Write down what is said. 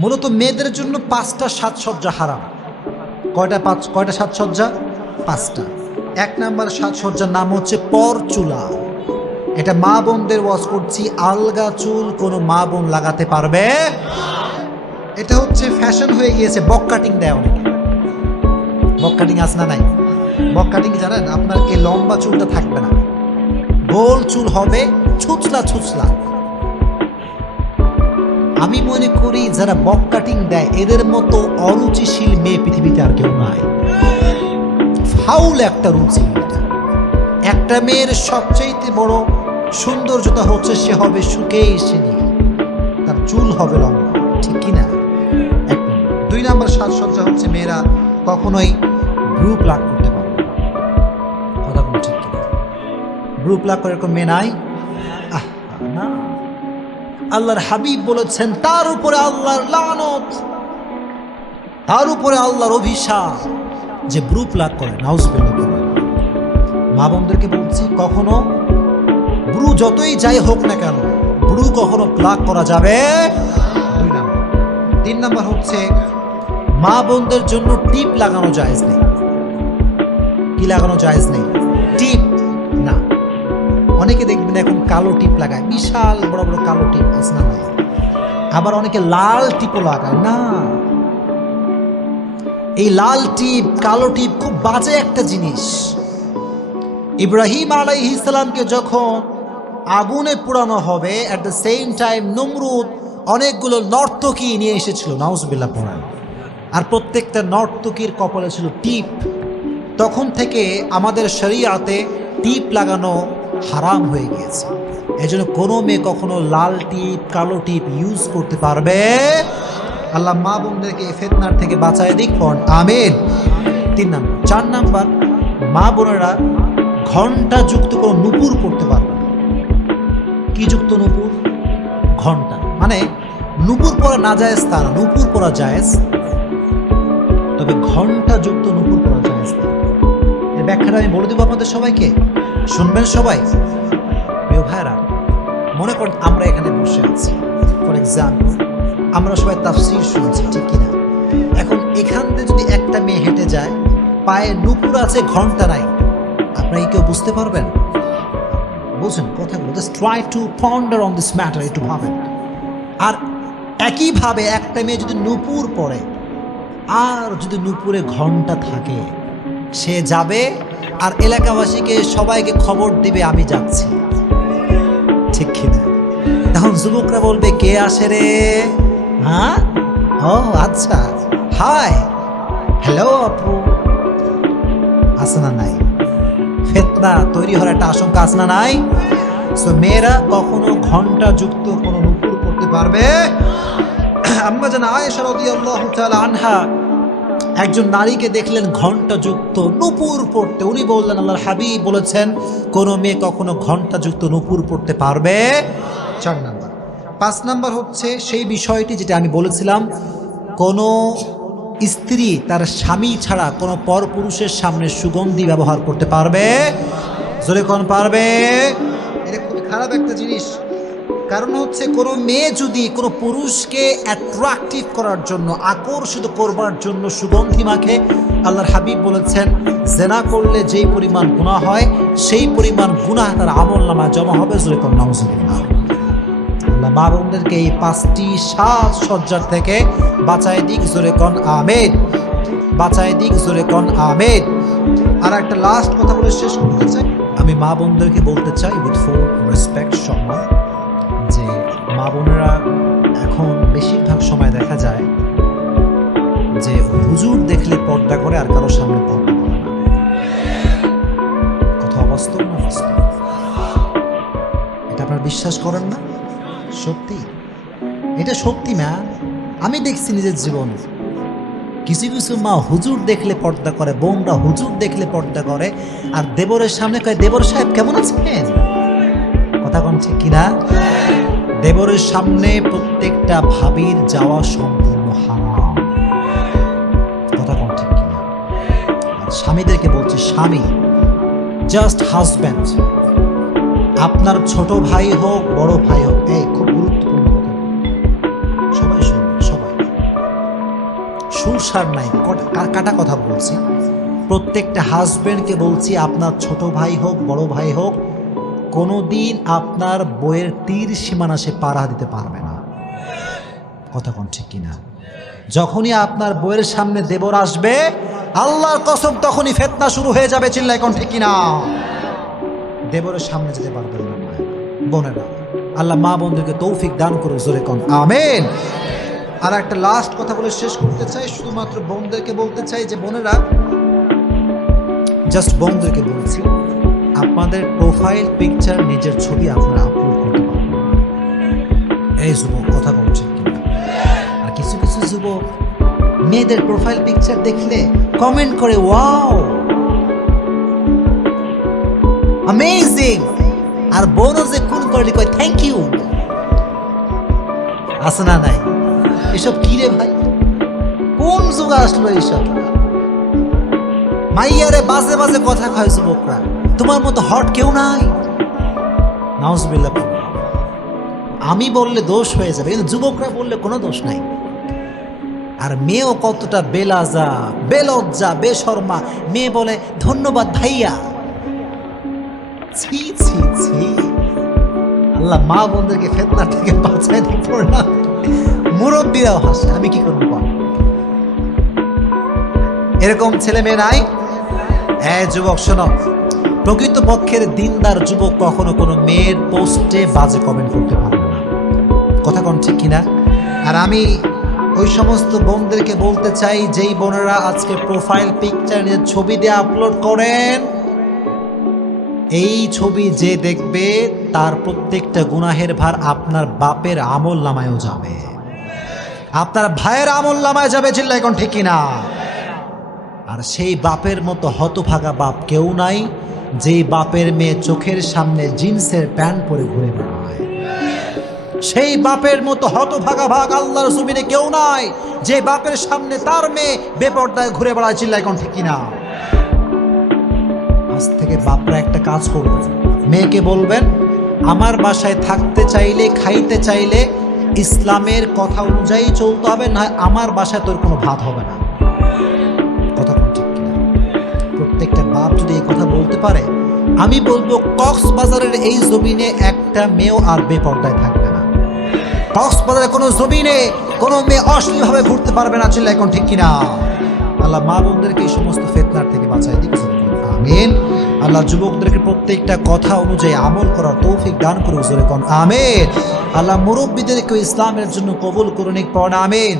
মূলত মেয়েদের জন্য 5টা সাজসজ্জা হারাম। কয়টা সাজসজ্জা? 5টা। 1 নাম্বার সাজসজ্জার নাম হচ্ছে পরচুলা। এটা মা বোনদের ওয়াজ করছি, আলগা চুল কোনো মা বোন লাগাতে পারবে। এটা হচ্ছে ফ্যাশন হয়ে গিয়েছে। বক কাটিং দেয় অনেকে। বক কাটিং আছে না নাই? বক কাটিং জানেন? আপনার এই লম্বা চুলটা থাকবে না, গোল চুল হবে, ছুচলা ছুচলা। আমি মনে করি যারা বক কাটিং দেয় এদের মতো অরুচিশীল মেয়ে পৃথিবীতে আর কেউ নাই। ফাউল একটা রুচি। একটা মেয়ের সবচেয়ে বড় সৌন্দর্যতা হচ্ছে সে হবে সুখে এসেনি, তার চুল হবে লম্বা, ঠিক কিনা? 2 নাম্বার সাজসজ্জা হচ্ছে মেয়েরা কখনোই ব্রু প্লাক করতে পারবে না। কথা বলুন, ঠিক কিনা? ব্রু প্লাক করে এরকম মেয়ে নাই? না। আল্লাহর হাবিব বলেছেন তার উপরে আল্লাহর লানত, তার উপরে আল্লাহর অভিশাপ যে ব্রু প্লাক করে। নাউজুবিল্লাহ। মা বোনদেরকে বলছি, কখনো ব্রু যতই যাই হোক না কেন, ব্রু কখনো প্লাক করা যাবে। 2 নাম্বার। 3 নাম্বার হচ্ছে মা বোনদের জন্য টিপ লাগানো জায়েজ নেই। কি লাগানো জায়েজ নেই? টিপ না। অনেকে দেখবেন এখন কালো টিপ লাগায়, বিশাল বড় বড় কালো টিপ আছে না? আবার অনেকে লাল টিপও লাগায় না। এই লাল টিপ, কালো টিপ খুব বাজে একটা জিনিস। ইব্রাহিম আলাইহিস সালামকে যখন আগুনে পোড়ানো হবে, অ্যাট দ্য সেম টাইম নমরুদ অনেকগুলো নর্তকী নিয়ে এসেছিল, নাউজুবিল্লাহ পড়ান। আর প্রত্যেকটা নর্তকীর কপালে ছিল টিপ। তখন থেকে আমাদের শরীয়তে টিপ লাগানো হারাম হয়ে গিয়েছে। এই জন্য কোনো মেয়ে কখনো লাল টিপ, কালো টিপ ইউজ করতে পারবে। আল্লাহ মা বোনদেরকে এই ফিতনার থেকে বাঁচায় দিক, আমিন। 3 নাম্বার। 4 নাম্বার, মা বোনেরা ঘণ্টা যুক্ত কোনো নুপুর পড়তে পারবে। কি যুক্ত নুপুর? ঘণ্টা। মানে নুপুর পরা না জায়েজ তা না, নুপুর পরা জায়েজ, তবে ঘণ্টা যুক্ত নুপুর পরা জায়েজ না। এর ব্যাখ্যাটা আমি বলে দেবো আপনাদের সবাইকে, শুনবেন সবাই। প্রিয় ভাইরা, মনে করেন আমরা এখানে বসে আছি, ফর এক্সাম্পল আমরা সবাই তাফসীর শুনছি, ঠিক কিনা? এখন এখান থেকে যদি একটা মেয়ে হেঁটে যায়, পায়ে নুপুর আছে, ঘণ্টা নাই, আপনারা কি কেউ বুঝতে পারবেন? বুঝুন কথাগুলো, just try to ponder on this matter, একটু ভাবেন। আর একইভাবে একটা মেয়ে যদি নুপুর পরে আর যদি নুপুরে ঘণ্টা থাকে, সে যাবে আর এলাকাবাসীকে সবাইকে খবর দিবে আমি যাচ্ছি, ঠিক কিনা? তখন যুবকরা বলবে কে আসে রে? হ্যাঁ, ও আচ্ছা, হাই, হ্যালো আপু। আছে না নাই? ফিতনা তৈরি হওয়ার একটা আশঙ্কা আছে না নাই? সো মেয়েরা কখনো ঘণ্টা যুক্ত কোনো নুপুর পড়তে পারবে। আম্মা জান আয়েশা রাদিয়াল্লাহু তাআলা আনহা একজন নারীকে দেখলেন ঘণ্টা যুক্ত নুপুর পড়তে। উনি বললেন আল্লাহর হাবিব বলেছেন কোনো মেয়ে কখনো ঘণ্টা যুক্ত নুপুর পড়তে পারবে। 4 নাম্বার। 5 নাম্বার হচ্ছে সেই বিষয়টি যেটা আমি বলেছিলাম, কোনো স্ত্রী তার স্বামী ছাড়া কোনো পরপুরুষের সামনে সুগন্ধি ব্যবহার করতে পারবে। জোরে কোন পারবে? এটা খুবই খারাপ একটা জিনিস। কারণ হচ্ছে কোনো মেয়ে যদি কোনো পুরুষকে অ্যাট্রাকটিভ করার জন্য, আকর্ষিত করবার জন্য সুগন্ধি মাখে, আল্লাহর হাবিব বলেছেন জেনা করলে যেই পরিমাণ গুনাহ হয় সেই পরিমাণ গুনাহ তার আমলনামায় জমা হবে। জোরে কোন নাউজুবিল্লাহ। আল্লাহ মা বোনদেরকে এই 5টি সাজসজ্জার থেকে বাঁচায় দিক, জোরে কোন আমিন। বাঁচায় দিক, জোরে কোন আমিন। আর একটা লাস্ট কথা বলে শেষ করতে চাই। আমি মা বোনদেরকে বলতে চাই উইথ ফুল রেসপেক্ট, সম্মান, যে মা বোনেরা এখন বেশিরভাগ সময় দেখা যায় যে হুজুর দেখলে পর্দা করে আর কারোর সামনে পর্দা করে না। কথা অবাস্তব না বাস্তব? এটা আপনারা বিশ্বাস করেন না? সত্যি, এটা সত্যি না। আমি দেখছি নিজের জীবনে কিছু কিছু মা হুজুর দেখলে পর্দা করে, বোনরা হুজুর দেখলে পর্দা করে, আর দেবরের সামনে কয় দেবর সাহেব কেমন আছেন। কথা কোন ঠিক কিনা? দেবরের সামনে প্রত্যেকটা ভাবির যাওয়া সম্পূর্ণ হারাম। কথা কোন ঠিক কিনা? আর স্বামীদেরকে বলছে, স্বামী জাস্ট হাজব্যান্ড, আপনার ছোট ভাই হোক বড় ভাই হোক, এই খুব গুরুত্বপূর্ণ কথা, সবাই শুনবে, সবাই সুরসার নাই, কাটা কথা বলছি। প্রত্যেকটা হাজব্যান্ডকে বলছি, আপনার ছোট ভাই হোক বড় ভাই হোক, কোনোদিন আপনার বইয়ের তীর সীমানা সে পাড়া দিতে পারবে না। কথা কোন ঠিক কিনা? যখনই আপনার বইয়ের সামনে দেবর আসবে, আল্লাহর কসম তখনই ফিতনা শুরু হয়ে যাবে। চিল্লায় কোন ঠিক কিনা? দেবরের সামনে যেতে পারবেন না বোনেরা। আল্লাহ মা বোনদেরকে তৌফিক দান করুক, জোরে কোন আমিন। আর একটা লাস্ট কথা বলে শেষ করতে চাই, শুধুমাত্র বোনদেরকে বলতে চাই যে বোনেরা, জাস্ট বোনদেরকে বলছি, আপনাদের প্রোফাইল পিকচার নিজের ছবি আপনারা আপলোড করতে পারবেন। এই যুবক, কথা বলছেন কিনা? আর কিছু কিছু যুবক মেয়েদের প্রোফাইল পিকচার দেখলে কমেন্ট করে, ওয়াও অ্যামেজিং, আর বোনও যে কোন করলি কয় থ্যাংক ইউ। আছে না নাই? এসব কি রে ভাই, কোন যুগ আসলো এইসব? মাইয়ারে বাজে বাজে কথা কয় যুবকরা, তোমার মতো হট কেউ নাই। নাউজুবিল্লাহ। আমি বললে দোষ হয়ে যাবে, কিন্তু যুবকরা বললে কোনো দোষ নাই। আর মেয়েও কতটা বেলাজা, বেলজ্জা, বেশর্মা। মেয়ে বলে ধন্যবাদ ভাইয়া। ছি ছি ছি। আল্লাহ মা বোনদেরকে ফিতনা থেকে বাঁচায় দিত না। মুরব্বীরাও হাসে, আমি কি করবো বল? এরকম ছেলে মেয়ে নাই? যুবক শোনো, প্রকৃত পক্ষের দিনদার যুবক কখনো কোনো মেয়ের পোস্টে বাজে কমেন্ট করতে পারবে না। কথা কোন ঠিক কিনা? আর আমি ওই সমস্ত বোনদেরকে বলতে চাই, যেই বোনেরা আজকে প্রোফাইল পিকচার নিয়ে ছবি দিয়ে আপলোড করেন, এই ছবি যে দেখবে তার প্রত্যেকটা গুনাহের ভার আপনার বাপের আমল নামায়ও যাবে, আপনার ভাইয়ের আমল নামায় যাবে। চিল্লাই কোন ঠিক কিনা? আর সেই বাপের মতো হতভাগা বাপ কেউ নাই, যেই বাপের মেয়ে চোখের সামনে জিন্সের প্যান্ট পরে ঘুরে বেড়ায়। সেই বাপের মতো হতভাগা ভাগ আল্লাহর জমিনে কেউ নাই, যে বাপের সামনে তার মেয়ে বেপরদায় ঘুরে বেড়ায়। চিল্লাই কোন ঠিক কিনা? আজ থেকে বাপরা একটা কাজ করবেন, মেয়েকে বলবেন, আমার বাসায় থাকতে চাইলে, খাইতে চাইলে ইসলামের কথা অনুযায়ী চলতে হবে, না আমার বাসায় তোর কোনো ভাত হবে না। কথা ঠিক কিনা? প্রত্যেকটা বাপ যদি এই কথা বলতে পারে, আমি বলবো কক্সবাজারের এই জমিনে একটা মেয়েও আর বেপরদায় থাকবে না। কক্সবাজারে কোনো জমিনে কোনো মেয়ে অশ্লীলভাবে ঘুরতে পারবে না। চিল্লায় কোন ঠিক কিনা? আল্লাহ মা বোনদেরকে এই সমস্ত ফিতনার থেকে বাঁচাই দিক, আমিন। আল্লাহ যুবকদেরকে প্রত্যেকটা কথা অনুযায়ী আমল করার তৌফিক দান করুক, জোরে কোন আমিন। আল্লাহ মুরব্বীদেরকে ইসলামের জন্য কবুল করুন, পড়েন আমিন।